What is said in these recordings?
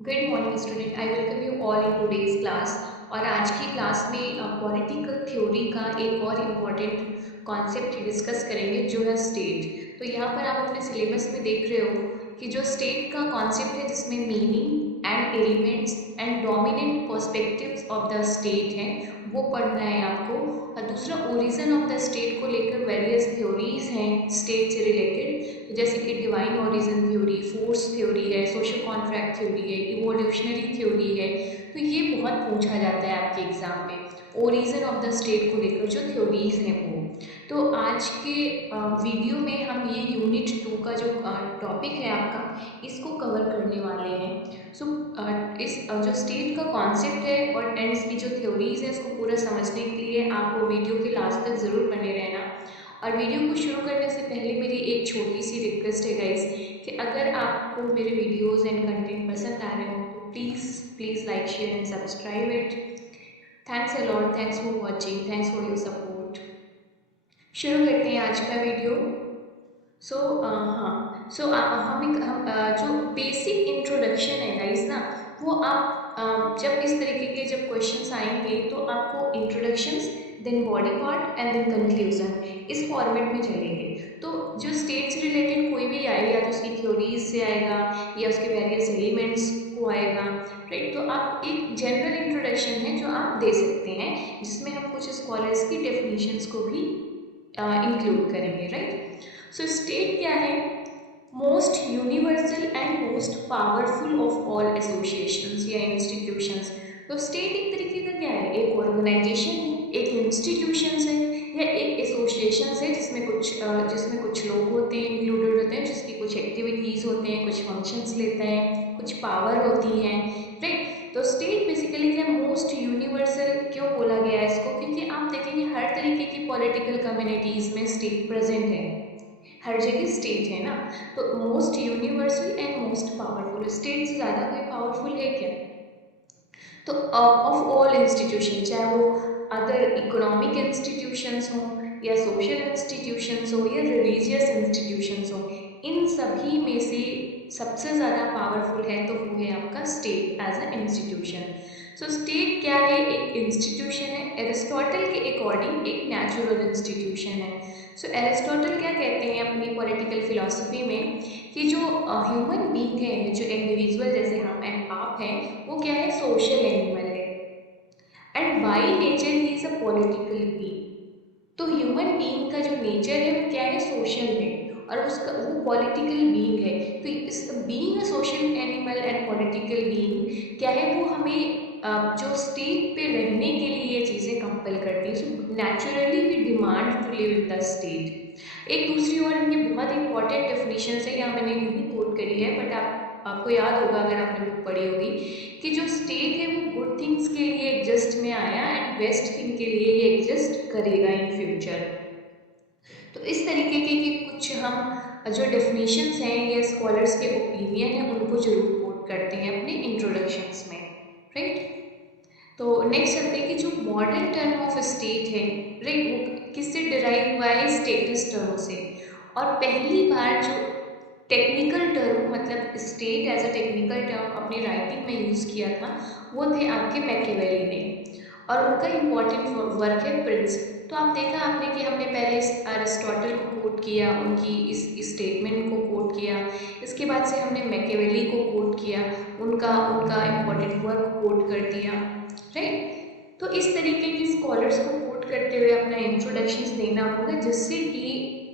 Good morning student, I welcome you all in today's class. और आज की class में पॉलिटिकल थ्योरी का एक और इम्पॉर्टेंट कॉन्सेप्ट डिस्कस करेंगे जो है स्टेट। तो यहाँ पर आप अपने सिलेबस में देख रहे हो कि जो स्टेट का कॉन्सेप्ट है जिसमें meaning and elements and dominant perspectives of the state है वो पढ़ना है आपको। और दूसरा ओरिजिन ऑफ द स्टेट को लेकर वेरियस थ्योरीज हैं स्टेट से रिलेटेड, जैसे कि divine origin theory, force theory है, सोशल कॉन्ट्रैक्ट थ्योरी है, इवोल्यूशनरी थ्योरी है। तो ये बहुत पूछा जाता है आपके एग्जाम में, ओरिजिन ऑफ द स्टेट को लेकर जो थ्योरीज हैं वो। तो आज के वीडियो में हम ये यूनिट 2 का जो टॉपिक है आपका, इसको कवर करने वाले हैं। सो इस जो स्टेट का कॉन्सेप्ट है और इसकी जो थ्योरीज है इसको पूरा समझने के लिए आपको वीडियो के लास्ट तक ज़रूर बने रहना। और वीडियो को शुरू करने से पहले मेरी एक छोटी सी रिक्वेस्ट है गाइस, कि अगर आपको मेरे वीडियोस एंड कंटेंट पसंद आ रहे हो तो please please like share and subscribe it. Thanks a lot, thanks for watching, thanks for your support. शुरू करते हैं आज का वीडियो। हम जो बेसिक इंट्रोडक्शन है गाइस ना, वो आप जब इस तरीके के जब क्वेश्चंस आएंगे तो आपको introductions, then body part and then conclusion, इस फॉर्मेट में चलेंगे। तो जो स्टेट से रिलेटेड कोई भी आए, या तो उसकी थ्योरीज से आएगा या उसके वेरियस एलिमेंट्स को आएगा, राइट। तो आप एक जनरल इंट्रोडक्शन है जो आप दे सकते हैं, जिसमें हम कुछ स्कॉलर्स की डेफिनेशंस को भी इंक्लूड करेंगे, राइट। सो स्टेट क्या है? Most universal and most powerful of all associations या इंस्टीट्यूशंस। तो स्टेट एक तरीके का क्या है? एक ऑर्गेनाइजेशन है, एक इंस्टीट्यूशंस है, या एक एसोसिएशन है जिसमें कुछ लोग होते हैं, इंक्लूडेड होते हैं, जिसकी कुछ एक्टिविटीज़ होते हैं, कुछ फंक्शंस लेते हैं, कुछ पावर होती हैं, राइट। तो स्टेट बेसिकली क्या, मोस्ट यूनिवर्सल क्यों बोला गया है इसको? क्योंकि आप देखेंगे हर तरीके की पॉलिटिकल कम्युनिटीज़ में स्टेट प्रेजेंट है, हर जगह स्टेट है ना। तो most universal and most powerful, state से ज़्यादा कोई पावरफुल है क्या? तो ऑफ ऑल इंस्टीट्यूशन, चाहे वो अदर इकोनॉमिक इंस्टीट्यूशंस हों, या सोशल इंस्टीट्यूशंस हो, या रिलीजियस इंस्टीट्यूशंस हो, इन सभी में से सबसे ज़्यादा पावरफुल है तो वो है आपका state as a institution. So state क्या है? एक इंस्टीट्यूशन है, एरिस्टोटल के अकॉर्डिंग एक नेचुरल इंस्टीट्यूशन है। सो एरिस्टोटल क्या कहते हैं अपनी पॉलिटिकल फिलॉसफी में, कि जो ह्यूमन बींग है, जो इंडिविजुअल जैसे हम एंड आप हैं, वो क्या है? सोशल एनिमल है, and by nature he is a political being. तो ह्यूमन बीइंग का जो नेचर है वो क्या है? सोशल है, और उसका वो पॉलिटिकल बीइंग है। तो इस being a social animal and political being क्या है, वो हमें जो स्टेट पे रहने के लिए ये चीज़ें कंपेल करती है। So naturally we demand to live in the state. एक दूसरी और इनकी बहुत इंपॉर्टेंट डेफिनेशन है, यहाँ मैंने नहीं कोट करी है, बट आपको याद होगा अगर आपने बुक पढ़ी होगी, कि जो स्टेट है वो गुड थिंग्स के लिए एग्जिस्ट में आया एंड बेस्ट थिंग के लिए ये एग्जिस्ट करेगा इन फ्यूचर। तो इस तरीके के कि कुछ हम जो डेफिनेशंस हैं या स्कॉलर्स के ओपिनियन है उनको जरूर कोट करते हैं अपने इंट्रोडक्शंस में, राइट। तो नेक्स्ट चलते हैं कि जो मॉडर्न टर्म ऑफ स्टेट है, राइट, वो किससे डिराइव हुआ है? स्टेटस टर्म से। और पहली बार जो टेक्निकल टर्म, मतलब state as a technical term अपनी राइटिंग में यूज़ किया था, वो थे आपके मैकियावेली ने। और उनका इम्पॉर्टेंट वर्क है प्रिंस। तो आप देखा आपने कि हमने पहले अरिस्टोटल को कोट किया, उनकी इस स्टेटमेंट को कोट किया, इसके बाद से हमने मैकियावेली को कोट किया, उनका उनका इम्पॉर्टेंट वर्क कोट कर दिया, राइट। तो इस तरीके के स्कॉलर्स को कोट करते हुए अपना इंट्रोडक्शंस देना होगा, जिससे कि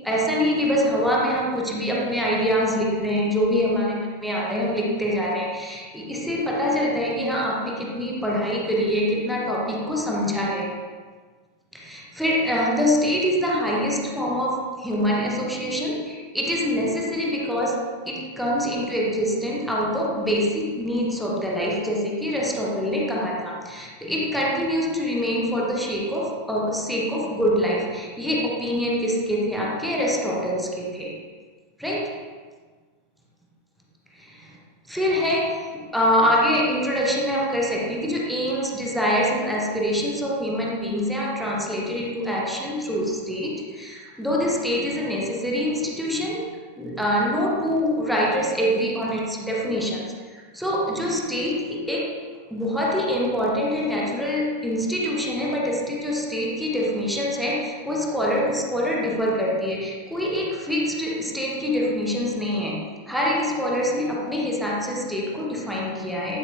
ऐसा नहीं कि बस हवा में हम कुछ भी अपने आइडियाज़ लिख रहे हैं, जो भी हमारे मन में आ रहे हैं हम लिखते जा रहे हैं। इससे पता चलता है कि हाँ, आपने कितनी पढ़ाई करी है, कितना टॉपिक को समझा है। फिर the state is the highest form of human association. It is necessary because it comes into existence out of basic needs of the life, जैसे कि एरिस्टोटल ने कहा था। It continues to remain for the sake of good life. ये opinion किसके थे? आपके Aristotle's के थे, राइट। फिर है आगे इंट्रोडक्शन में आप कर सकते हैं कि जो aims, desires and aspirations of human beings are translated into action through state. Though the state is a necessary institution, no two writers agree on its definitions. जो स्टेट एक बहुत ही इम्पॉर्टेंट एंड नेचुरल इंस्टीट्यूशन है, but still जो state की definitions है वो scholar differ करती है। कोई एक फिक्स्ड स्टेट की डेफिनेशंस नहीं है, हर एक स्कॉलर्स ने अपने हिसाब से स्टेट को डिफाइन किया है,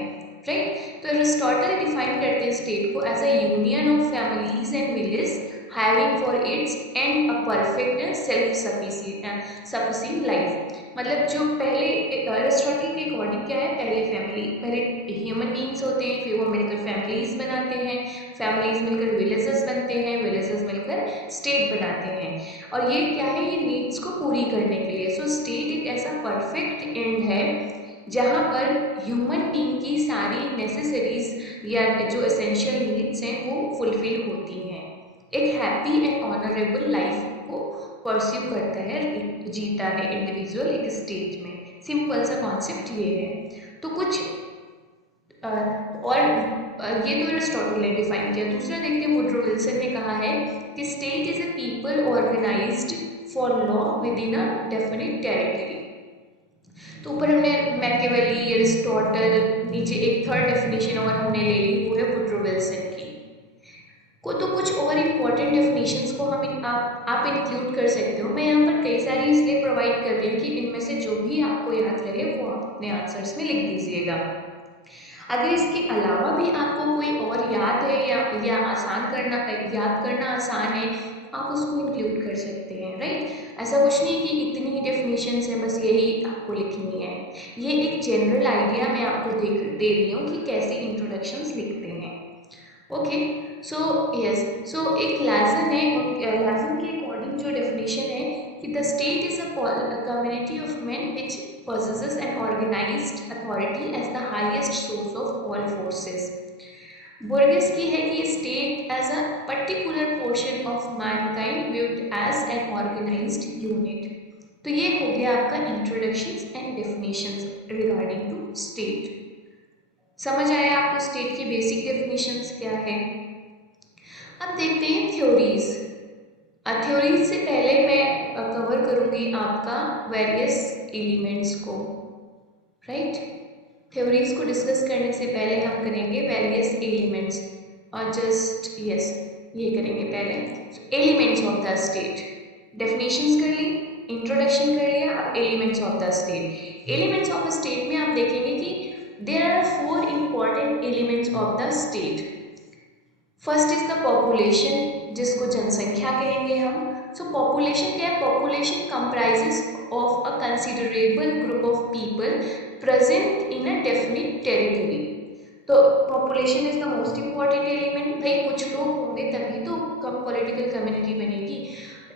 राइट। तो एरिस्टोटल डिफाइन करते हैं स्टेट को as a union of families and village having for its end a perfect and self sufficient life. मतलब जो पहले एरिस्टोटल के अकॉर्डिंग क्या है, पहले ह्यूमन बींग्स होते हैं, फिर वो मिलकर फैमिलीज बनाते हैं, फैमिलीज मिलकर विलेजेस बनते हैं, विलेजेस मिलकर स्टेट बनाते हैं। और ये क्या है, ये नीड्स को पूरी करने के लिए। सो स्टेट एक ऐसा परफेक्ट एंड है जहाँ पर ह्यूमन बींग की सारी नेसेसरीज या जो एसेंशियल नीड्स हैं वो फुलफिल होती हैं। एक हैप्पी एंड ऑनरेबल लाइफ को परस्यू करता है, जीता है इंडिविजुअल एक स्टेज में। सिंपल सा कॉन्सेप्ट ये है। तो कुछ और ये तो एरिस्टोटल ने डिफाइन किया। दूसरा देखते हैं, वुडरो विल्सन ने कहा है कि state is a people organised for law within a definite territory. तो ऊपर हमने मैकियावेली, एरिस्टोटल, नीचे एक थर्ड डेफिनेशन और हमने ले ली, वो है वुडरो विल्सन की। तो कुछ और इम्पॉर्टेंट डेफिनेशंस को आप इंक्लूड कर सकते हो। मैं यहाँ पर कई सारी इसलिए प्रोवाइड कर रही हूँ कि इनमें से जो भी आपको याद रहे वो आप अपने आंसर्स में लिख दीजिएगा। अगर इसके अलावा भी आपको कोई और याद है या याद करना आसान है, आप उसको इंक्लूड कर सकते हैं, राइट। ऐसा कुछ नहीं कि इतनी ही डेफिनेशंस है, बस यही आपको लिखनी है। ये एक जनरल आइडिया मैं आपको दे रही हूँ कि कैसे इंट्रोडक्शंस लिखते हैं। ओके, सो एक लाजन है, लाजन के अकॉर्डिंग जो डेफिनेशन है कि the state is a community of main which possesses an organized authority as the highest source of all forces. Borges की है कि state as a particular portion of Mankind viewed as an organized unit। तो ये हो गया आपका introductions and definitions regarding to state. समझ आया आपको स्टेट की बेसिक डेफिनेशंस क्या है। अब देखते हैं थ्योरीज। थ्योरीज से पहले मैं कवर करूंगी आपका वेरियस एलिमेंट्स को, राइट। थ्योरीज को डिस्कस करने से पहले हम करेंगे वेरियस एलिमेंट्स, और जस्ट यस ये करेंगे पहले elements of the state. Definitions कर ली, इंट्रोडक्शन कर लिया, अब elements of the state. Elements of the state में आप देखेंगे कि there are 4 important elements of the state. First is the population, जिसको जनसंख्या कहेंगे हम। सो पॉपुलेशन क्या है, population comprises of a considerable group of people present in a definite territory. तो population is the most important element. भाई कुछ लोग होंगे तभी तो कम पॉलिटिकल कम्युनिटी बनेगी।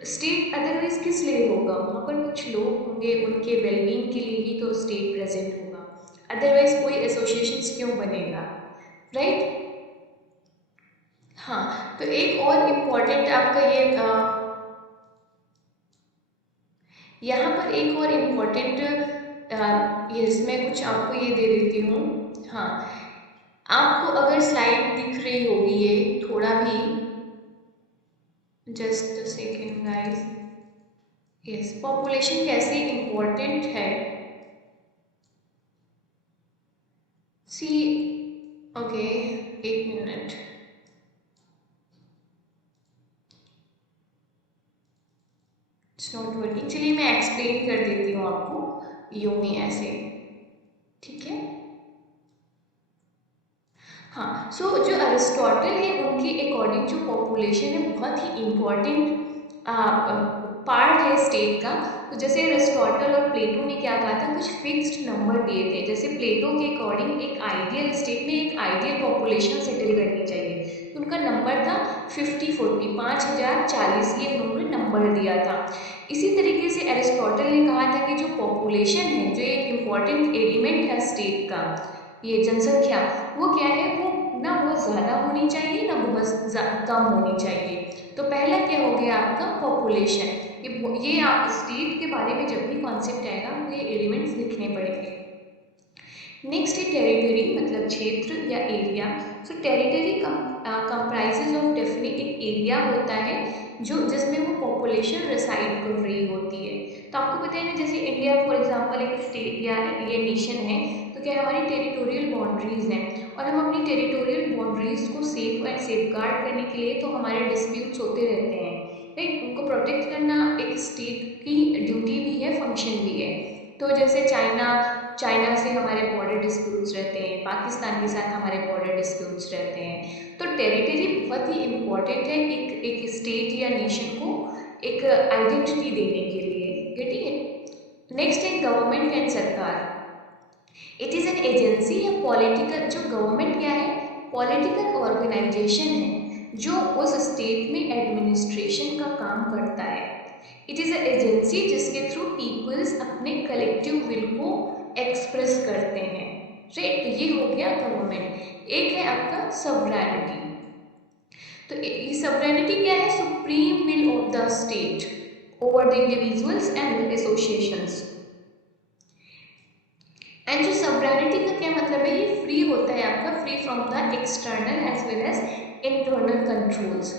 स्टेट अदरवाइज किस लिए होगा, वहाँ पर कुछ लोग होंगे, उनके वेलबींग के लिए ही तो स्टेट प्रेजेंट होगा, अदरवाइज कोई एसोसिएशंस क्यों बनेगा, राइट। हाँ, तो एक और इम्पॉर्टेंट आपका ये यहाँ पर एक और इम्पॉर्टेंट इसमें कुछ आपको ये दे देती हूँ। हाँ, आपको अगर स्लाइड दिख रही होगी ये थोड़ा भी, just a second guys. Yes, population कैसे इम्पोर्टेंट है। सी ओके, एक मिनट, इट्स नॉट वर्किंग। चलिए मैं एक्सप्लेन कर देती हूँ आपको यूं ही ऐसे, ठीक है। हाँ, सो जो अरिस्टोटल है उनके अकॉर्डिंग जो पॉपुलेशन है बहुत ही इम्पॉर्टेंट पार्ट है स्टेट का। तो जैसे अरिस्टोटल और प्लेटो ने क्या कहा था, कुछ फिक्स्ड नंबर दिए थे। जैसे प्लेटो के अकॉर्डिंग एक आइडियल स्टेट में एक आइडियल पॉपुलेशन सेटल करनी चाहिए, तो उनका नंबर था 50-40, 5040, ये उन्होंने नंबर दिया था। इसी तरीके से अरिस्टोटल ने कहा था कि जो पॉपुलेशन है, जो एक इम्पॉर्टेंट एलिमेंट है स्टेट का, ये जनसंख्या, वो क्या है, वो ना बहुत ज़्यादा होनी चाहिए ना बहुत कम होनी चाहिए। तो पहला क्या हो गया आपका पॉपुलेशन। ये आप स्टेट के बारे में जब भी कॉन्सेप्ट आएगा आपको ये एलिमेंट्स लिखने पड़ेंगे। नेक्स्ट है टेरिटरी, मतलब क्षेत्र या area. So territory comprises of definite area होता है जो जिसमें वो पॉपुलेशन रिसाइड कर रही होती है। तो आपको पता है ना, जैसे इंडिया फॉर एग्जांपल एक स्टेट या ये नेशन है, तो क्या हमारी टेरिटोरियल बाउंड्रीज हैं, और हम अपनी टेरिटोरियल बाउंड्रीज को सेफ एंड सेफगार्ड करने के लिए तो हमारे डिस्प्यूट्स होते रहते हैं, राइट। उनको प्रोटेक्ट करना एक स्टेट की ड्यूटी भी है, फंक्शन भी है। तो जैसे चाइना से हमारे बॉर्डर डिस्प्यूट्स रहते हैं, पाकिस्तान के साथ हमारे बॉर्डर डिस्प्यूट्स रहते हैं। तो टेरिटरी बहुत ही इम्पॉर्टेंट है एक स्टेट या नेशन को एक आइडेंटिटी देने के लिए, गेटिंग इट। नेक्स्ट है गवर्नमेंट एंड सरकार। इट इज़ एन एजेंसी या पॉलिटिकल, जो गवर्नमेंट क्या है, पॉलिटिकल ऑर्गेनाइजेशन है जो उस स्टेट में एडमिनिस्ट्रेशन का काम करता है। इट इज़ अ एजेंसी जिसके थ्रू पीपल्स अपने कलेक्टिव विल को एक्सप्रेस करते हैं, राइट। तो ये हो गया गवर्नमेंट। एक है आपका सॉवरेनिटी। तो ये सॉवरेनिटी क्या है, supreme will of the state over the individuals and associations. And जो सॉवरेनिटी का क्या मतलब है, ये फ्री होता है आपका, free from the external as well as internal controls.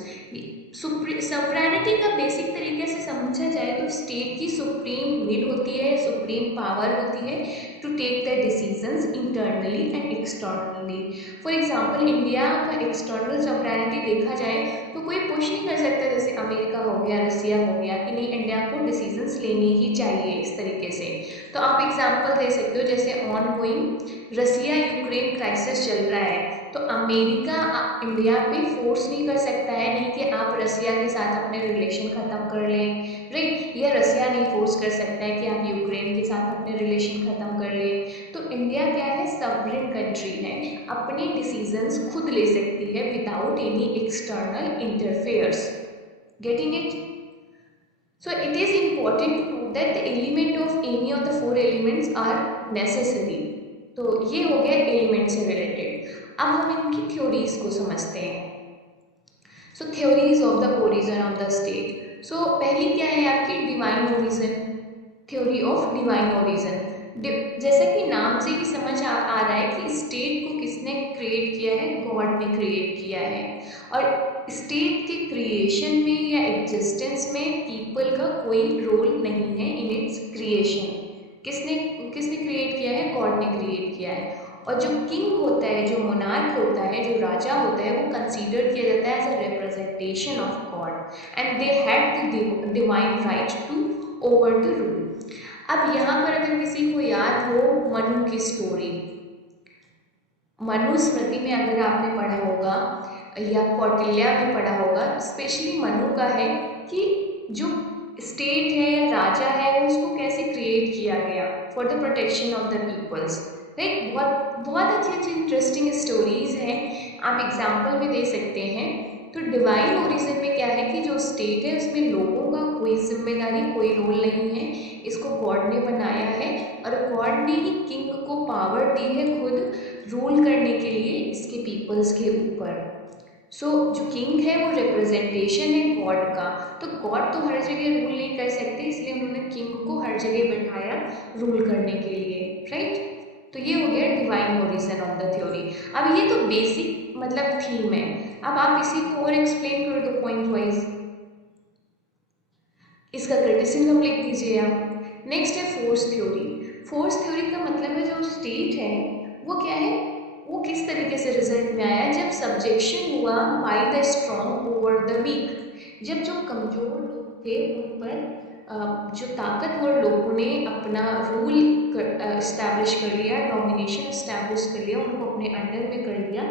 Sovereignty का बेसिक तरीके से समझा जाए तो स्टेट की सुप्रीम विल होती है, सुप्रीम पावर होती है to take the decisions internally and externally. For example India का एक्सटर्नल सॉवरेनिटी देखा जाए तो कोई पुश नहीं कर सकता, जैसे अमेरिका हो गया, रसिया हो गया, कि नहीं इंडिया को डिसीजंस लेने ही चाहिए इस तरीके से। तो आप एग्जांपल दे सकते हो, जैसे ongoing Russia Ukraine crisis चल रहा है, तो अमेरिका इंडिया पे फोर्स नहीं कर सकता है, नहीं कि आप रसिया के साथ अपने रिलेशन ख़त्म कर लें, राइट। या रसिया नहीं फोर्स कर सकता है कि आप यूक्रेन के साथ अपने रिलेशन ख़त्म कर लें। तो इंडिया क्या है, सॉवरेन कंट्री है, अपने डिसीजंस खुद ले सकती है without any external interferes, getting it. So it is important to know that the element of any of the 4 elements are necessary. तो ये हो गया एलिमेंट से रिलेटेड। अब हम इनकी थ्योरीज को समझते हैं। So theories of the origin of the state. So पहली क्या है आपकी, divine origin, theory of divine origin. जैसा कि नाम से ही समझ आ रहा है कि स्टेट को किसने क्रिएट किया है, गॉड ने क्रिएट किया है। और स्टेट के क्रिएशन में या एग्जिस्टेंस में पीपल का कोई रोल नहीं है इन इट्स क्रिएशन। किसने किसने क्रिएट किया है, गॉड ने क्रिएट किया है। और जो किंग होता है, जो मोनार्क होता है, जो राजा होता है, वो कंसीडर किया जाता है as a representation of God and they had the divine right to over the rule. अब यहाँ पर अगर किसी को याद हो मनु की स्टोरी, मनुस्मृति में अगर आपने पढ़ा होगा या कौटिल्या में पढ़ा होगा, स्पेशली मनु का है कि जो स्टेट है या राजा है उसको कैसे क्रिएट किया गया for the protection of the peoples, right. बहुत बहुत अच्छी अच्छी इंटरेस्टिंग स्टोरीज हैं, आप एग्जाम्पल भी दे सकते हैं। तो डिवाइन ओरिजिन में क्या है कि जो स्टेट है उसमें लोगों का कोई जिम्मेदारी, कोई रोल नहीं है, इसको गॉड ने बनाया है और गॉड ने ही किंग को पावर दी है खुद रूल करने के लिए इसके पीपल्स के ऊपर। सो जो किंग है वो रिप्रेजेंटेशन है गॉड का, तो गॉड तो हर जगह रूल नहीं कर सकते, इसलिए उन्होंने किंग को हर जगह बैठाया रूल करने के लिए, राइट। तो ये हो गया divine origin of the theory. अब ये तो बेसिक मतलब थीम है, अब आप इसी को और एक्सप्लेन कर दो पॉइंट वाइज, इसका क्रिटिसिज्म लिख दीजिए आप। नेक्स्ट है फोर्स थ्योरी। फोर्स थ्योरी का मतलब है जो स्टेट है वो क्या है, वो किस तरीके से रिजल्ट में आया, जब सब्जेक्शन हुआ by the strong over the weak, जब जो कमजोर लोग थे उन पर जो ताकतवर लोगों ने अपना रूल इस्टेब्लिश कर लिया, डोमिनेशन इस्टेब्लिश कर लिया, उनको अपने अंडर में कर लिया,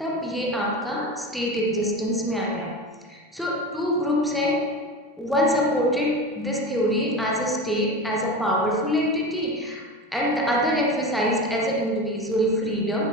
तब ये आपका स्टेट एग्जिस्टेंस में आया। सो 2 ग्रुप्स हैं, one supported this theory as a state as a powerful entity and the other emphasized as an individual freedom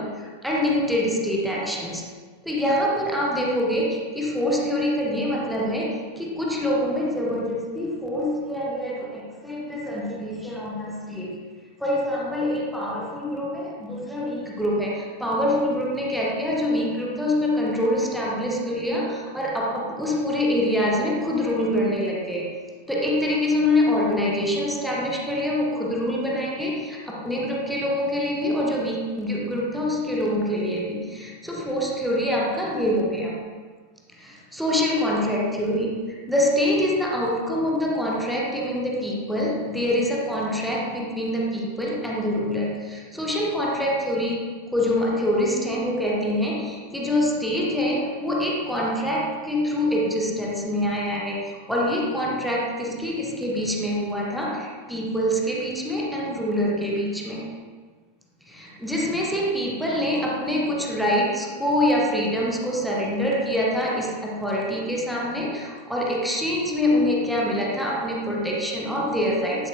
and limited state actions। तो यहाँ पर आप देखोगे कि फोर्स थ्योरी का ये मतलब है कि कुछ लोगों में जबरदस्ती फोर्स किया गया to accept the subjugation of the state. For example एक पावरफुल ग्रुप है, दूसरा वीक ग्रुप है। पावरफुल ग्रुप ने क्या किया, जो वीक ग्रुप था उस पर कंट्रोल इस्टेब्लिश कर लिया और अब उस पूरे एरियाज में खुद रूल करने लग गए। तो एक तरीके से उन्होंने ऑर्गेनाइजेशन इस्टेब्लिश कर लिया, वो खुद रूल बनाएंगे अपने ग्रुप के लोगों के लिए भी और जो वीक ग्रुप था उसके लोगों के लिए भी। सो फोर्स थ्योरी आपका ये हो गया। Social contract theory. The state is the outcome of the contract between the people. There is a contract between the people and the ruler. Social contract theory को जो थ्योरिस्ट हैं वो कहते हैं कि जो स्टेट है वो एक कॉन्ट्रैक्ट के थ्रू एग्जिस्टेंस में आया है, और ये कॉन्ट्रैक्ट किसके किसके बीच में हुआ था? पीपल्स के बीच में एंड रूलर के बीच में, जिसमें से पीपल ने अपने कुछ राइट्स को या फ्रीडम्स को सरेंडर किया था इस अथॉरिटी के सामने, और एक्सचेंज में उन्हें क्या मिला था? अपने protection of their rights.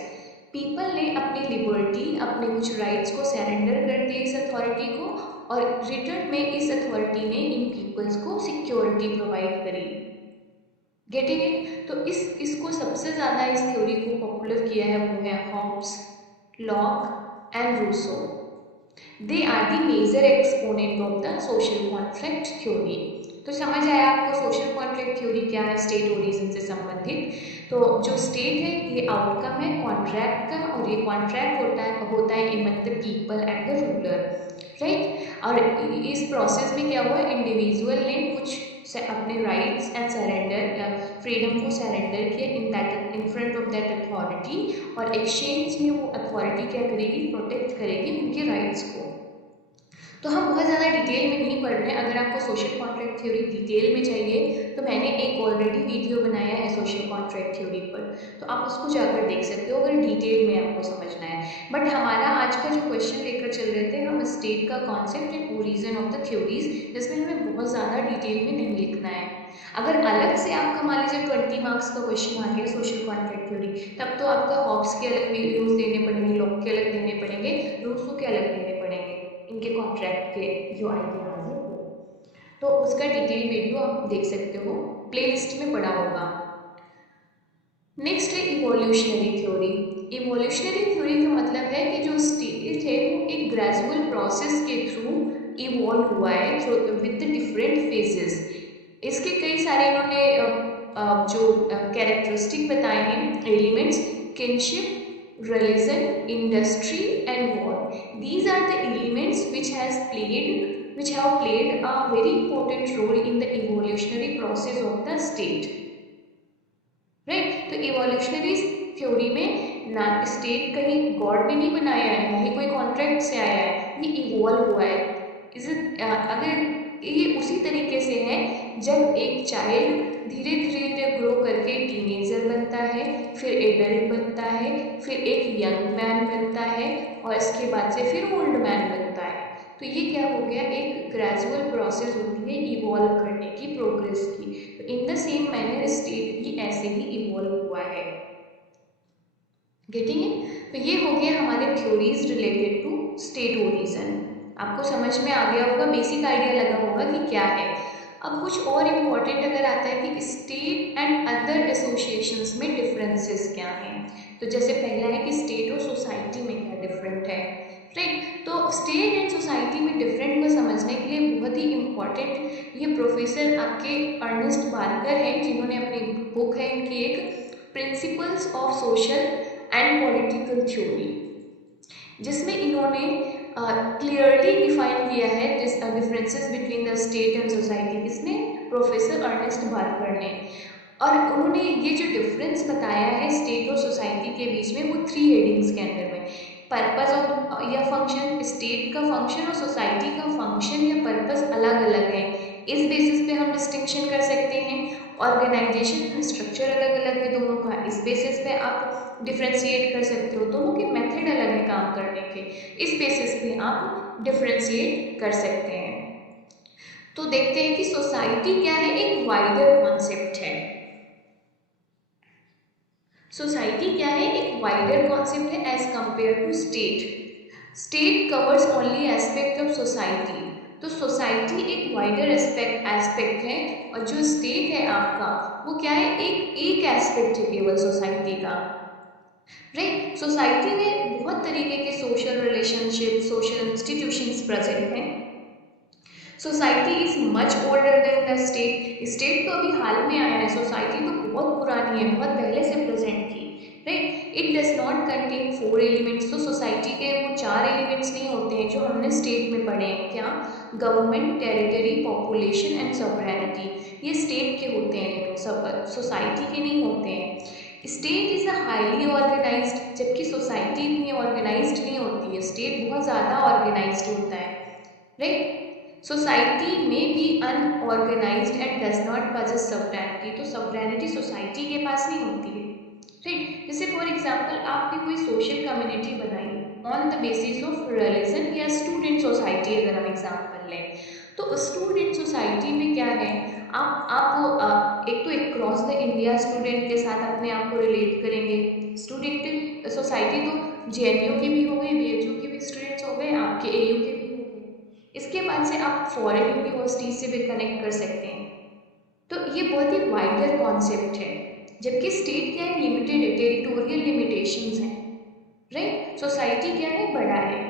People ने अपनी लिबर्टी, अपने कुछ राइट्स को सरेंडर कर दिया इस अथॉरिटी को, और रिटर्न में इस अथॉरिटी ने इन पीपल्स को सिक्योरिटी प्रोवाइड करी। Getting it? तो इसको सबसे ज़्यादा इस थ्योरी को पॉपुलर किया है वो है Hobbes, Locke and Rousseau. They are the major exponent of the social contract theory. तो समझ आया आपको सोशल कॉन्ट्रैक्ट थ्योरी क्या है स्टेट ओरिजिन से संबंधित। तो जो स्टेट है ये आउटकम है कॉन्ट्रैक्ट का, और ये कॉन्ट्रैक्ट होता है among the people and the ruler, right. और इस प्रोसेस में क्या हुआ? इंडिविजुअल ने कुछ अपने राइट्स एंड सरेंडर, फ्रीडम को सरेंडर किया in front of that authority, और एक्सचेंज में वो अथॉरिटी क्या करेगी? प्रोटेक्ट करेगी उनके राइट्स को। तो हम बहुत ज़्यादा डिटेल में नहीं पढ़ रहे हैं। अगर आपको सोशल कॉन्ट्रैक्ट थ्योरी डिटेल में चाहिए तो मैंने एक ऑलरेडी वीडियो बनाया है सोशल कॉन्ट्रैक्ट थ्योरी पर, तो आप उसको जाकर देख सकते हो अगर डिटेल में आपको समझना है। बट हमारा आज का जो क्वेश्चन लेकर चल रहे थे हम स्टेट का concept and origin of the theories, जिसमें हमें बहुत ज़्यादा डिटेल में नहीं लिखना है। अगर अलग से आपका मान लीजिए 20 मार्क्स का क्वेश्चन आ गया सोशल कॉन्ट्रैक्ट थ्योरी, तब तो आपका हॉब्स के अलग वीडियोज देने पड़ेंगे, लॉक के अलग देने पड़ेंगे, रूसो के अलग देने पड़ेंगे, इनके कॉन्ट्रैक्ट के जो आइडियाज है वो। तो उसका डिटेल वीडियो आप देख सकते हो, प्लेलिस्ट में पड़ा होगा। नेक्स्ट है इवोल्यूशनरी थ्योरी। इवोल्यूशनरी थ्योरी का मतलब है कि जो स्टेट है वो एक ग्रेजुअल प्रोसेस के थ्रू इवॉल्व हुआ है विद डिफरेंट फेजेस। इसके कई सारे इन्होंने जो कैरेक्टरिस्टिक बताए हैं, elements, kinship, religion, industry and war. These are the elements which have played a very important role in the evolutionary process of the state. Right? तो evolutionary theory में ना स्टेट कहीं गॉड ने नहीं बनाया है, ना ही कोई कॉन्ट्रैक्ट से आया है, ये इवॉल्व हुआ है। अगर ये उसी तरीके से है जब एक चाइल्ड धीरे धीरे ग्रो करके टीनेजर बनता है, फिर एडल्ट बनता है, फिर एक यंग मैन बनता है, और इसके बाद से फिर ओल्ड मैन बनता है। तो ये क्या हो गया? एक ग्रेजुअल प्रोसेस होती है इवॉल्व करने की, प्रोग्रेस की। तो in the same manner state भी ऐसे ही इवॉल्व हुआ है। Getting it? तो ये हो गया हमारे theories related to state origin. आपको समझ में आ गया होगा, बेसिक आइडिया लगा होगा कि क्या है। अब कुछ और इम्पोर्टेंट अगर आता है कि स्टेट एंड अदर एसोसिएशंस में डिफरेंसेस क्या हैं, तो जैसे पहला है कि स्टेट और सोसाइटी में क्या डिफरेंट है, राइट। तो स्टेट एंड सोसाइटी में डिफरेंट को समझने के लिए बहुत ही इम्पोर्टेंट ये प्रोफेसर आपके अर्नेस्ट बार्कर हैं, जिन्होंने अपनी बुक है इनकी एक principles of social and political theory, जिसमें इन्होंने क्लियरली डिफाइन किया है differences between the state and society. किसने? प्रोफेसर अर्नेस्ट बार्कर ने। और उन्होंने ये जो डिफरेंस बताया है स्टेट और सोसाइटी के बीच में, वो 3 हेडिंग्स के अंदर में, पर्पस ऑफ या फंक्शन, स्टेट का फंक्शन और सोसाइटी का फंक्शन या पर्पस अलग अलग है, इस बेसिस पे हम डिस्टिंक्शन कर सकते हैं। ऑर्गेनाइजेशन स्ट्रक्चर अलग अलग है दोनों का, इस बेसिस पे आप डिफ्रेंशिएट कर सकते हो। दोनों के मेथड अलग है काम करने के, इस बेसिस पे आप डिफ्रेंशिएट कर सकते हैं। तो देखते हैं कि सोसाइटी क्या है, एक वाइडर कॉन्सेप्ट है। सोसाइटी क्या है, एक वाइडर कॉन्सेप्ट है as compare to state. State covers only aspect of society, तो सोसाइटी एक वाइडर एस्पेक्ट है, और जो स्टेट है आपका वो क्या है, एक एस्पेक्ट है केवल सोसाइटी का, राइट। सोसाइटी में बहुत तरीके के social relationship, social institutions present हैं। Society is much older than the state. State तो अभी हाल में आया है, सोसाइटी तो बहुत पुरानी है, बहुत पहले से प्रेजेंट थी, right. It does not contain 4 elements. तो सोसाइटी के वो 4 एलिमेंट्स नहीं होते हैं जो हमने स्टेट में पढ़े हैं। क्या? Government, territory, population and sovereignty. ये स्टेट के होते हैं एलिमेंट्स, सोसाइटी के नहीं होते हैं। State is a highly organised, जबकि सोसाइटी इतनी ऑर्गेनाइज्ड नहीं होती है। स्टेट बहुत ज़्यादा ऑर्गेनाइज्ड होता है, राइट। सोसाइटी में be unorganised and does not possess sovereignty. तो सॉवरेनिटी सोसाइटी के पास नहीं होती है, राइट। जैसे फॉर एग्जाम्पल आपने कोई सोशल कम्युनिटी बनाई on the basis of religion या स्टूडेंट सोसाइटी, अगर हम एग्जाम्पल लें तो स्टूडेंट सोसाइटी में क्या है, आप एक तो एक क्रॉस द इंडिया स्टूडेंट के साथ अपने आप को रिलेट करेंगे। स्टूडेंट सोसाइटी तो JNU के भी हो गए, BHU के भी स्टूडेंट्स हो गए, आपके AU के भी हो गए। इसके बाद से आप फॉरेन यूनिवर्सिटीज से भी कनेक्ट कर सकते हैं। तो ये बहुत ही वाइडर कॉन्सेप्ट है, जबकि स्टेट क्या है, लिमिटेड है, टेरिटोरियल लिमिटेशंस हैं, राइट। सोसाइटी क्या है, बड़ा है।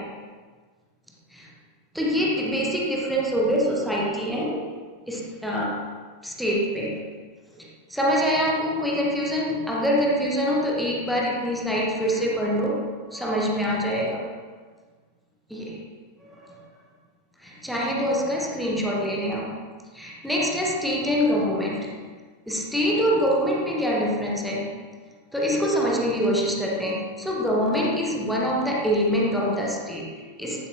तो ये बेसिक डिफरेंस हो गए सोसाइटी एंड स्टेट पे। समझ आया आपको? कोई कंफ्यूजन? अगर कंफ्यूजन हो तो एक बार इतनी स्लाइड फिर से पढ़ लो, समझ में आ जाएगा। ये चाहे तो इसका स्क्रीनशॉट ले लें आप। नेक्स्ट है स्टेट एंड गवर्नमेंट। स्टेट और गवर्नमेंट में क्या डिफरेंस है, तो इसको समझने की कोशिश करते हैं। So government is one of the element of the state.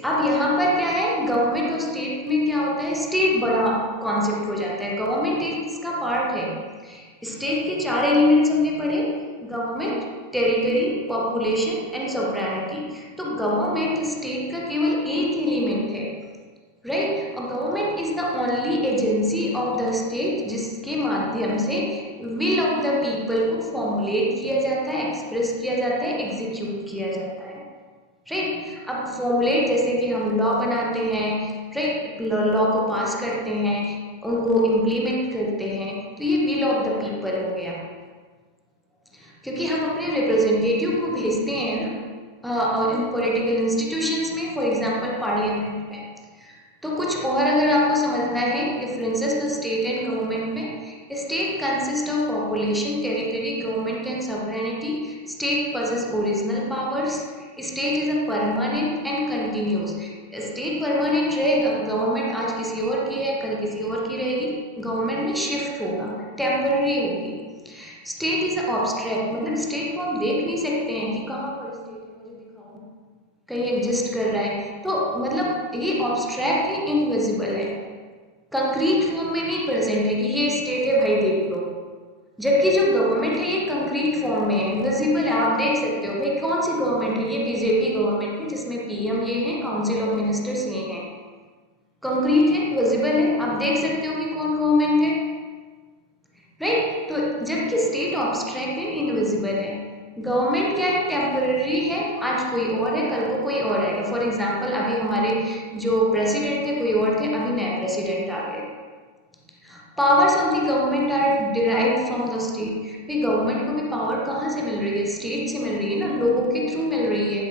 अब यहाँ पर क्या है, गवर्नमेंट और स्टेट में क्या होता है, स्टेट बड़ा कॉन्सेप्ट हो जाता है, गवर्नमेंट एक इसका पार्ट है। स्टेट के 4 एलिमेंट्स हमने पढ़े, government, territory, population and sovereignty. तो गवर्नमेंट स्टेट का केवल एक एलिमेंट है, राइट। और government is the only agency of the state जिसके माध्यम से विल ऑफ द पीपल को फॉर्मुलेट किया जाता है, एक्सप्रेस किया जाता है, एग्जीक्यूट किया जाता है, राइट। अब फॉर्मुलेट जैसे कि हम लॉ बनाते हैं, राइट, लॉ को पास करते हैं, उनको इम्प्लीमेंट करते हैं, तो ये विल ऑफ द पीपल हो गया। क्योंकि हम अपने रिप्रेजेंटेटिव को भेजते हैं ना इन पॉलिटिकल इंस्टीट्यूशंस में, फॉर एग्जांपल पार्लियामेंट में। तो कुछ और अगर आपको समझना है डिफरेंसेस तो स्टेट एंड गवर्नमेंट में, state consist of population, territory, government and sovereignty. State possesses original powers. State is a permanent and continuous. State permanent रहेगा, गवर्नमेंट आज किसी और की है, कल किसी और की रहेगी, गवर्नमेंट में शिफ्ट होगा, टेम्पररी होगी। स्टेट इज अ ऑब्स्ट्रैक्ट, मतलब स्टेट को हम देख नहीं सकते हैं कि कहाँ पर स्टेट है, मुझे दिखाओ, कहीं एग्जिस्ट कर रहा है, तो मतलब ये ऑब्स्ट्रैक्ट है, इनविजिबल है, कंक्रीट फॉर्म में नहीं प्रेजेंट है कि ये स्टेट है भाई देख लो। जबकि जो गवर्नमेंट है ये कंक्रीट फॉर्म में है, विजिबल है, आप देख सकते हो भाई कौन सी गवर्नमेंट है, ये BJP गवर्नमेंट है जिसमें PM ये है, काउंसिल ऑफ मिनिस्टर्स ये हैं, कंक्रीट है, विजिबल है, आप देख सकते हो कि कौन गवर्नमेंट है, राइट। तो जबकि स्टेट ऑब्स्ट्रैक्ट है, इनविजिबल है। गवर्नमेंट क्या है, टेम्पररी है, आज कोई और है, कल को कोई और आएगा। फॉर एग्जाम्पल अभी हमारे जो प्रेसिडेंट थे कोई और थे, अभी नए प्रेसिडेंट आ गए। Powers of the government are derived from the state. भाई गवर्नमेंट को भी पावर कहाँ से मिल रही है, स्टेट से मिल रही है ना, लोगों के थ्रू मिल रही है।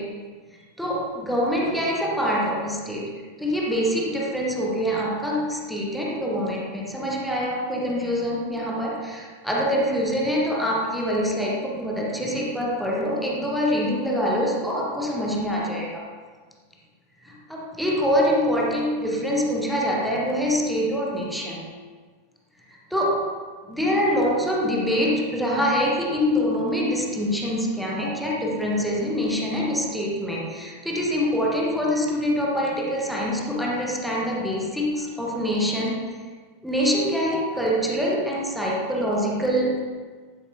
तो गवर्नमेंट क्या है, is a part of state. तो ये बेसिक डिफरेंस हो गया आपका स्टेट एंड गवर्नमेंट में। समझ में आया? कोई कंफ्यूजन यहाँ पर? अगर कंफ्यूजन है तो आप ये वाली स्लाइड को बहुत अच्छे से एक बार पढ़ लो, एक दो बार रीडिंग लगा लो, इसको आपको समझ में आ जाएगा। अब एक और इम्पॉर्टेंट डिफरेंस पूछा जाता है, वो है स्टेट और नेशन। तो there are lots of debate रहा है कि इन दोनों में डिस्टिंक्शंस क्या हैं, क्या डिफरेंसेस हैं नेशन एंड स्टेट में। तो it is important for the student of political science to understand the basics of nation. Nation क्या है, कल्चरल एंड साइकोलॉजिकल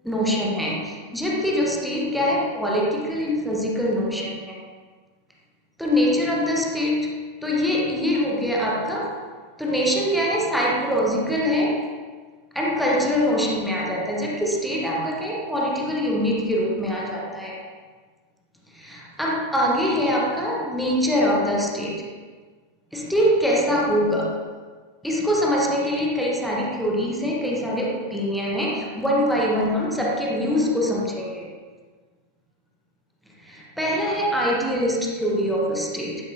नोशन है, जबकि जो स्टेट क्या है, पॉलिटिकल एंड फिजिकल नोशन है। तो नेचर ऑफ द स्टेट, तो ये हो गया आपका। तो नेशन क्या है, साइकोलॉजिकल है एंड कल्चरल नोशन में आ जाता है, जबकि स्टेट आपका क्या है, पॉलिटिकल यूनिट के रूप में आ जाता है। अब आगे है आपका nature of the state. State कैसा होगा, इसको समझने के लिए कई सारी थ्योरीज हैं, कई सारे ओपिनियन हैं, वन बाय वन हम सबके व्यूज को समझेंगे। पहला है आइडियलिस्ट थ्योरी ऑफ स्टेट।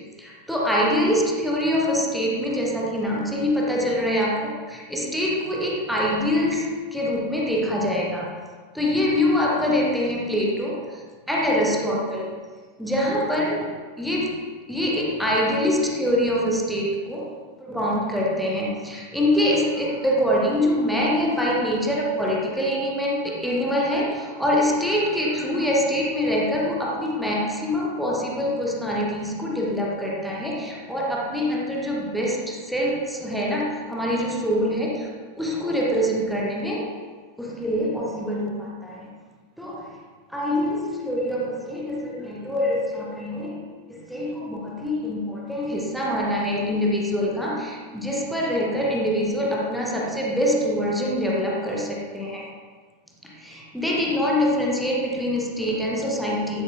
तो आइडियलिस्ट थ्योरी ऑफ स्टेट में जैसा कि नाम से ही पता चल रहा है आपको, स्टेट को एक आइडियल्स के रूप में देखा जाएगा। तो ये व्यू आपका देते हैं प्लेटो। एंड एरिस्टोटल, जहाँ पर ये ये एक आइडियलिस्ट थ्योरी ऑफ स्टेट को प्रोपाउंड करते हैं। इनके अकॉर्डिंग जो मैन है बाय नेचर पॉलिटिकल एनिमल है और स्टेट के थ्रू या स्टेट में रहकर वो अपनी मैक्सिमम पॉसिबल पर्सनालिटीज को डेवलप करता है और अपने अंदर जो बेस्ट सेल्फ है ना, हमारी जो सोल है, उसको रिप्रेजेंट करने में उसके लिए पॉसिबल हो पाता है। तो आइडियलिस्ट थ्योरी ऑफ स्टेट, जिसमें प्लेटो और एरिस्टोटल ने स्टेट को बहुत ही इम्पोर्टेंट हिस्सा माना है इंडिविजुअल का, जिस पर रहकर इंडिविजुअल अपना सबसे बेस्ट वर्जन डेवलप कर सकते हैं। They did not differentiate between state and society.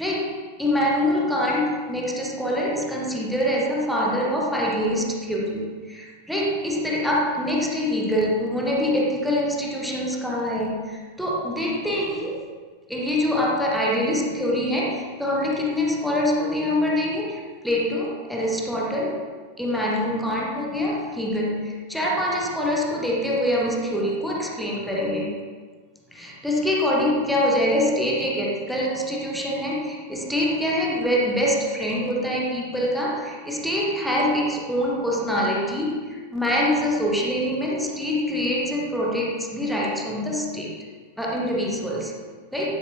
Right? Immanuel Kant, next scholar, is considered as the father of idealist theory. Right, इस तरह अब नेक्स्ट है हीगल, उन्होंने भी एथिकल इंस्टीट्यूशंस कहा है। तो देखते हैं कि ये जो आपका आइडियलिस्ट थ्योरी है, तो हमने कितने स्कॉलर्स को यहाँ पर देंगे, प्लेटो, एरिस्टोटल, इमैनुअल कांट हो गया, हीगल, 4-5 स्कॉलर्स को देते हुए हम इस थ्योरी को एक्सप्लेन करेंगे। तो इसके अकॉर्डिंग क्या हो जाएगा, स्टेट एक एथिकल इंस्टीट्यूशन है। स्टेट क्या है, बेस्ट फ्रेंड होता है पीपल का। State has its own personality, man is a social animal, state creates and protects the rights of the state individuals, right.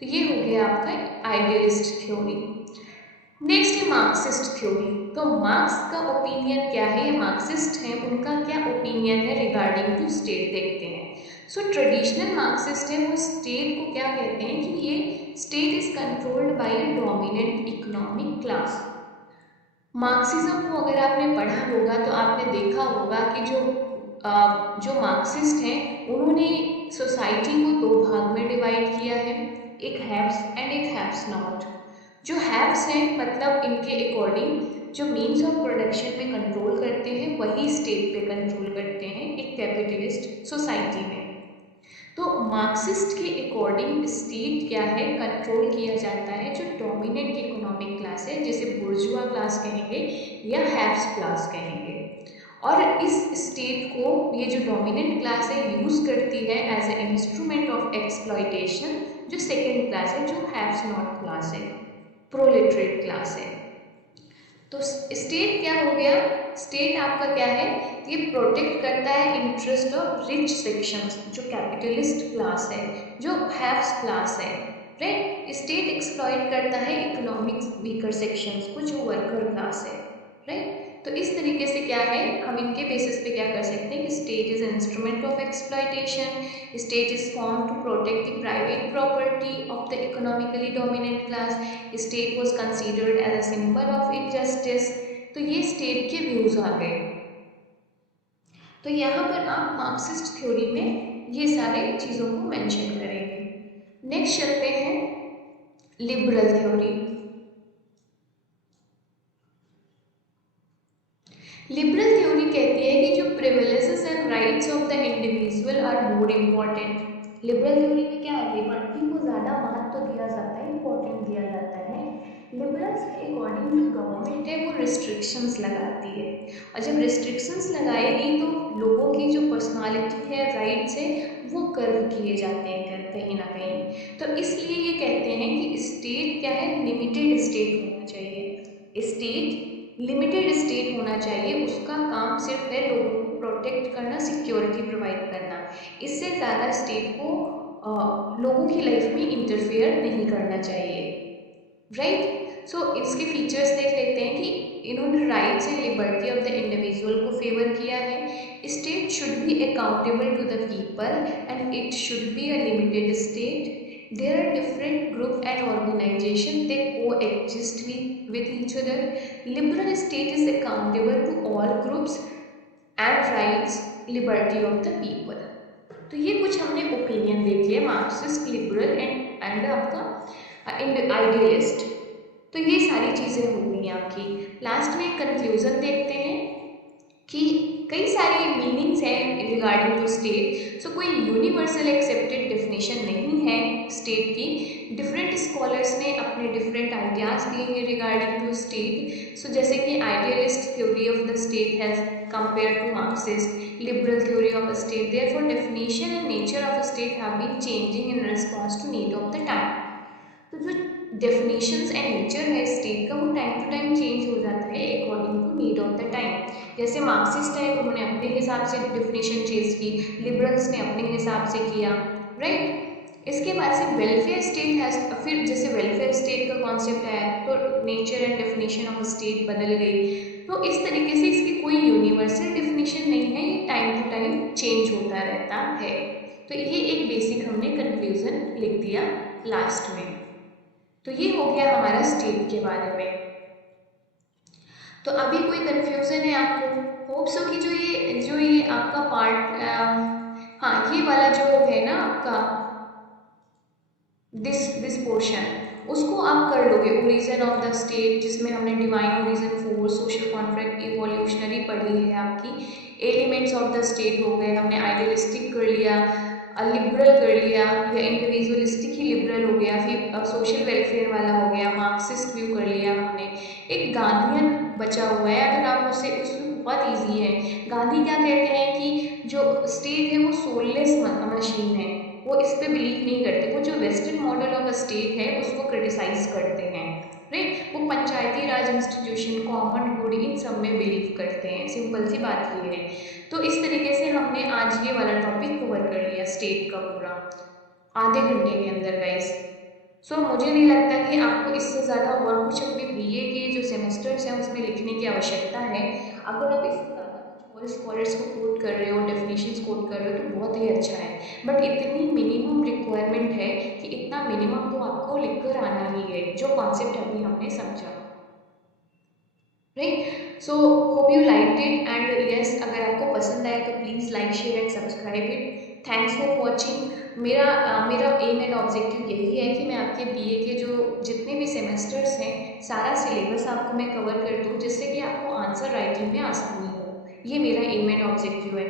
तो ये हो गया आपका आइडियलिस्ट थ्योरी। नेक्स्ट है मार्क्सिस्ट थ्योरी। तो मार्क्स का ओपिनियन क्या है, ये मार्क्सिस्ट हैं, उनका क्या ओपिनियन है रिगार्डिंग टू स्टेट, देखते हैं। सो ट्रेडिशनल मार्क्सिस्ट है, वो स्टेट को क्या कहते हैं कि ये state is controlled by a dominant economic class. Marxism को अगर आपने पढ़ा होगा तो आपने देखा होगा कि जो मार्क्सिस्ट हैं उन्होंने सोसाइटी को 2 भाग में डिवाइड किया है, एक हैव्स एंड एक हैव्स नॉट। जो हैव्स हैं मतलब इनके अकॉर्डिंग जो मीन्स ऑफ प्रोडक्शन में कंट्रोल करते हैं वही स्टेट पे कंट्रोल करते हैं एक कैपिटलिस्ट सोसाइटी में। तो मार्क्सिस्ट के अकॉर्डिंग स्टेट क्या है, कंट्रोल किया जाता है जो डोमिनेंट इकोनॉमिक क्लास है, जिसे बुर्जुआ क्लास कहेंगे या हैव्स क्लास कहेंगे। और इस स्टेट को ये जो डोमिनेंट क्लास है यूज़ करती है as a instrument of exploitation, जो सेकेंड क्लास है, जो हैव्स नॉट क्लास है, प्रोलेटरेट क्लास है। तो स्टेट क्या हो गया, स्टेट आपका क्या है, ये प्रोटेक्ट करता है इंटरेस्ट ऑफ रिच सेक्शंस, जो कैपिटलिस्ट क्लास है, जो हैव्स क्लास है, राइट। स्टेट एक्सप्लॉइट करता है इकोनॉमिक्स वीकर सेक्शंस को, जो वर्कर क्लास है, राइट। तो इस तरीके से क्या है, हम इनके बेसिस पे क्या कर सकते हैं कि state is an instrument of exploitation, state is form to protect the private property of the economically dominant class, state was considered as a symbol of injustice. तो ये स्टेट के व्यूज आ गए। तो यहाँ पर आप मार्क्सिस्ट थ्योरी में ये सारे चीज़ों को मेंशन करेंगे। नेक्स्ट चलते हैं लिबरल थ्योरी। लिबरल थ्योरी कहती है कि जो privileges and rights of the individual are more important. Liberal theory में क्या है, लिबर्टी को ज़्यादा महत्व दिया जाता है, इम्पोर्टेंट दिया जाता है। लिबरल्स के अकॉर्डिंग जो गवर्नमेंट है वो रिस्ट्रिक्शंस लगाती है, और जब रिस्ट्रिक्शंस लगाएगी तो लोगों की जो पर्सनालिटी है, राइट्स है, वो कर्व किए जाते हैं कहीं ना कहीं। तो इसलिए ये कहते हैं कि स्टेट क्या है, लिमिटेड स्टेट होना चाहिए। स्टेट लिमिटेड स्टेट होना चाहिए, उसका काम सिर्फ है लोगों को प्रोटेक्ट करना, सिक्योरिटी प्रोवाइड करना। इससे ज़्यादा स्टेट को लोगों की लाइफ में इंटरफेयर नहीं करना चाहिए, राइट। सो इसके फीचर्स देख लेते हैं कि इन्होंने rights and liberty of the individual को फेवर किया है। State should be accountable to the people and it should be a limited state. There are different group and organization, they coexist with each other. Liberal state is accountable to all groups and rights, liberty of the people. तो ये कुछ हमने opinion देख लिया, Marxist, liberal and आपका idealist. तो ये सारी चीज़ें हो गई आपकी। लास्ट में कंक्लूजन देखते हैं कि कई सारी मीनिंग्स हैं रिगार्डिंग टू स्टेट। सो कोई यूनिवर्सल एक्सेप्टेड डेफिनेशन नहीं है स्टेट की। डिफरेंट स्कॉलर्स ने अपने डिफरेंट आइडियाज़ दिए हैं रिगार्डिंग टू स्टेट। सो जैसे कि idealist theory of the state has compare to Marxist, liberal theory of a state, therefore definition and nature of a state have been changing in response to need of the time. तो जो definitions and nature है state का वो time to time change हो जाता है according to need of the time. जैसे Marxist है उन्होंने अपने हिसाब से डेफिनेशन चेंज की, लिबरल्स ने अपने हिसाब से किया, राइट। इसके बाद से वेलफेयर स्टेट है, फिर जैसे वेलफेयर स्टेट का कॉन्सेप्ट है तो nature and definition of state बदल गई। तो इस तरीके से इसकी कोई यूनिवर्सल डेफिनेशन नहीं है, ये टाइम टू टाइम चेंज होता रहता है। तो ये एक बेसिक हमने कंक्लूजन लिख दिया लास्ट में। तो ये हो गया हमारा स्टेट के बारे में। तो अभी कोई कंफ्यूजन है आपको? होप सो कि जो ये आपका पार्ट, हाँ ये वाला जो है ना आपका दिस पोर्शन, उसको आप कर लोगे। ओरिजिन ऑफ द स्टेट जिसमें हमने divine origin, force, social contract, evolutionary पढ़ी है आपकी। एलिमेंट्स ऑफ द स्टेट हो गए, हमने आइडियलिस्टिक कर लिया, लिबरल कर लिया या इंडिविजुअलिस्टिक ही लिबरल हो गया, फिर सोशल वेलफेयर वाला हो गया, मार्क्सिस्ट व्यू कर लिया हमने। एक गांधीयन बचा हुआ है, अगर आप उसमें बहुत ईजी है। गांधी क्या कहते हैं कि जो स्टेट है वो सोललेस मशीन है, वो इस पे बिलीव नहीं करते। वो जो western model of a state है उसको क्रिटिसाइज करते हैं, राइट। वो पंचायती राज इंस्टीट्यूशन, कॉमन गुड, इन सब में बिलीव करते हैं। सिंपल सी बात ये है। तो इस तरीके से हमने आज ये वाला टॉपिक कवर कर लिया स्टेट का पूरा आधे घंटे के अंदर गाइस। सो मुझे नहीं लगता कि आपको इससे ज़्यादा और कुछ अपने बीए के जो सेमेस्टर्स हैं उसमें लिखने की आवश्यकता है। अगर आप इससे ज़्यादा कुछ और स्कॉलर्स को कोट कर रहे हो, डेफिनेशंस कोट कर रहे हो तो बहुत ही अच्छा है। बट इतनी मिनिमम रिक्वायरमेंट है कि इतना मिनिमम तो आपको लिखकर आना ही है, जो कॉन्सेप्ट अभी हमने समझा, right. So hope you like it and yes, अगर आपको पसंद आए तो please like, share and subscribe it. Thanks for watching. मेरा एम एंड ऑब्जेक्टिव यही है कि मैं आपके बीए के जो जितने भी सेमेस्टर्स हैं सारा सिलेबस आपको मैं कवर कर दूँ, जिससे कि आपको आंसर राइटिंग में आसानी हो। ये मेरा एम एंड ऑब्जेक्टिव है।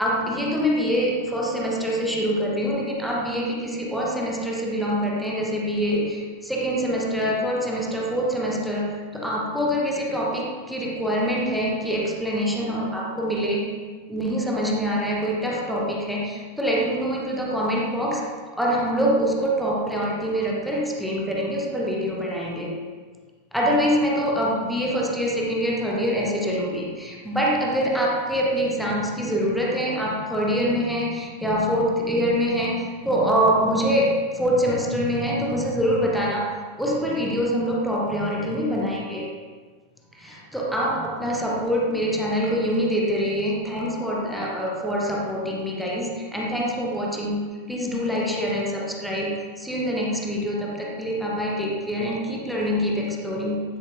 अब ये तो मैं बीए फर्स्ट सेमेस्टर से शुरू कर रही हूँ, लेकिन आप बीए के किसी और सेमेस्टर से बिलोंग करते हैं, जैसे BA second semester, third semester, fourth semester, तो आपको अगर किसी टॉपिक की रिक्वायरमेंट है कि एक्सप्लेनेशन आपको मिले, नहीं समझ में आ रहा है, कोई टफ टॉपिक है, तो let me know into the comment box और हम लोग उसको टॉप प्रायोरिटी में रखकर एक्सप्लेन करेंगे, उस पर वीडियो बनाएंगे। अदरवाइज मैं तो अब BA first year, second year, third year ऐसे चलूँगी। बट अगर आपके अपने एग्ज़ाम्स की ज़रूरत है, आप थर्ड ईयर में हैं या फोर्थ ईयर में हैं, तो मुझे फोर्थ सेमेस्टर में है तो मुझे ज़रूर बताना, उस पर वीडियोस हम लोग टॉप प्रायोरिटी में बनाएंगे। तो आप अपना सपोर्ट मेरे चैनल को यूँ ही देते रहिए। Thanks for supporting me guys and thanks for watching. Please do like, share and subscribe. See you in the next video. तब तक के लिए bye bye, take care and keep learning, keep exploring.